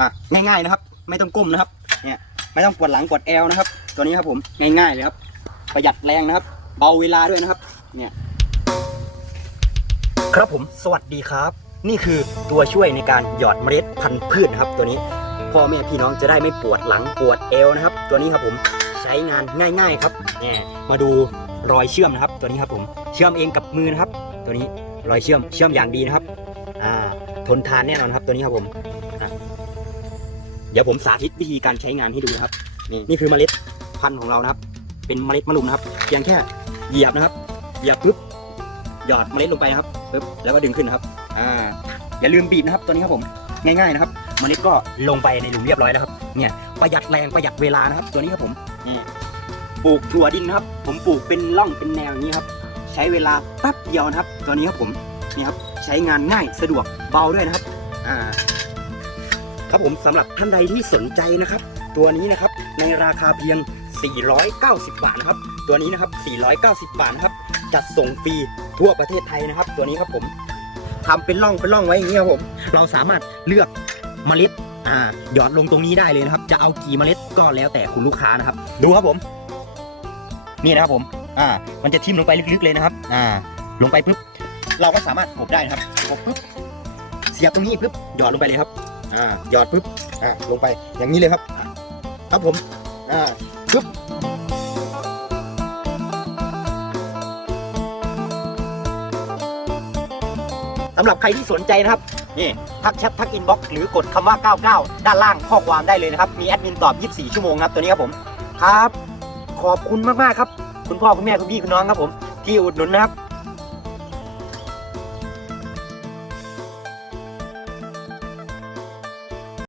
อะง่ายๆนะครับ ไม่ต้องก้มนะครับ เนี่ยไม่ต้องปวดหลังปวดแอวนะครับ ตัวนี้ครับผมง่ายๆเลยครับ ประหยัดแรงนะครับ เบาเวลาด้วยนะครับ เนี่ย ครับผมสวัสดีครับ นี่คือตัวช่วยในการหยอดเมล็ดพันธุ์พืชนะครับ ตัวนี้พ่อแม่พี่น้องจะได้ไม่ปวดหลังปวดเอวนะครับ ตัวนี้ครับผมใช้งานง่าย ๆครับเนี่ยมาดูรอยเชื่อมนะครับ ตัวนี้ครับผมเชื่อมเองกับมือนะครับ ตัวนี้รอยเชื่อมเชื่อมอย่างดีนะครับอ่าทนทานแน่นอนครับตัวนี้ครับผม ดี๋ยวผมสาธิตวิธีการใช้งานให้ดูนะครับ นี่นี่คือเมล็ดพันธุ์ของเรานะครับ เป็นเมล็ดมะลุมนะครับเพียงแค่เหยียบนะครับ เหยียบปุ๊บหยอดเมล็ดลงไปนะครับปุ๊บแล้วก็ดึงขึ้นนะครับ อ่า อย่าลืมบีบนะครับตัวนี้ครับผมง่ายๆนะครับ เมล็ดก็ลงไปในหลุมเรียบร้อยแล้วครับ เนี่ยประหยัดแรงประหยัดเวลานะครับ ตัวนี้ครับผมนี่ปลูกถั่วดินนะครับ ผมปลูกเป็นร่องเป็นแนวนี้ครับ ใช้เวลาแป๊บเดียวนะครับ ตัวนี้ครับผมนี่ครับใช้งานง่ายสะดวกเบาด้วยนะครับ อ่า ครับผมสำหรับท่านใดที่สนใจนะครับ ตัวนี้นะครับในราคาเพียง 490 บาทนะครับ ตัวนี้นะครับ 490 บาทนะครับ จัดส่งฟรีทั่วประเทศไทยนะครับ ตัวนี้ครับผมทำเป็นร่องเป็นร่องไว้อย่างนี้ยครับผม เราสามารถเลือกเมล็ดอ่าหยอดลงตรงนี้ได้เลยนะครับ จะเอากี่เมล็ดก็แล้วแต่คุณลูกค้านะครับ ดูครับผม นี่นะครับผม อ่า มันจะทิ่มลงไปลึกๆเลยนะครับ อ่า ลงไปปุ๊บ เราก็สามารถกบได้นะครับกบปุ๊บ เสียบตรงนี้ปุ๊บ หยอดลงไปเลยครับ อ่าหยอดปุ๊บอ่าลงไปอย่างนี้เลยครับ ครับผมอ่าปุ๊บสำหรับใครที่สนใจนะครับนี่ทักแชททักอินบ็อกซ์หรือกดคำว่า 99 ด้านล่างข้อความได้เลยนะครับ มีแอดมินตอบ 24 ชั่วโมงครับตัวนี้ครับผมครับ ขอบคุณมาก ๆ ครับ คุณพ่อ คุณแม่ คุณพี่ คุณน้องครับผม ที่อุดหนุนนะครับ